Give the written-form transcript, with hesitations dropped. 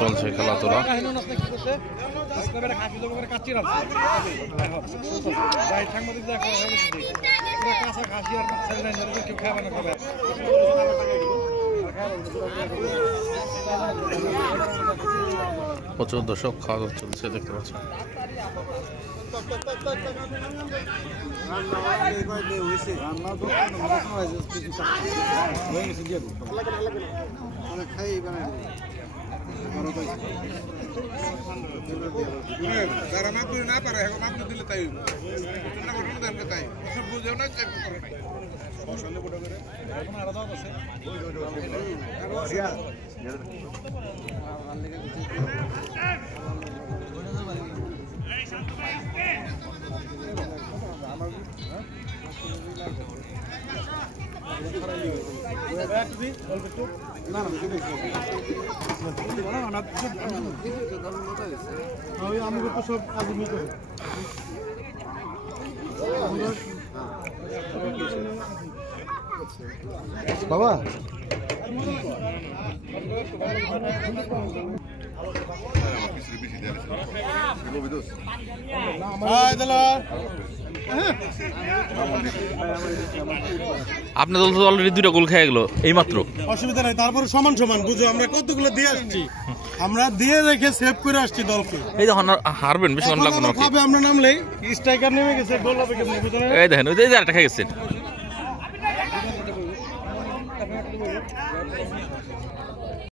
চলছে খেলাধুলা। প্রচুর দর্শক খাওয়া চলছে দেখতে পাচ্ছেন। যারা মাতুরি না পারে মাতুরি দিলে তাই তাই বুঝেও না বাবা আপনার দল তো অলরেডি 2টা গোল খেয়ে গেল এই মাত্র। অসুবিধা নাই, তারপরে সমান সমান বুঝো আমরা কতগুলো দিয়ে আসছি, আমরা দিয়ে রেখে সেভ করে আসছি দলকে। এই দেখুন হারবেন বেশি লাগবে না, আমরা নামলেই স্ট্রাইকার নেমে গেছে, গোল হবে কেমনে বুঝলেন? এই দেখেন ওই যে আরেকটা খেয়ে গেছেন।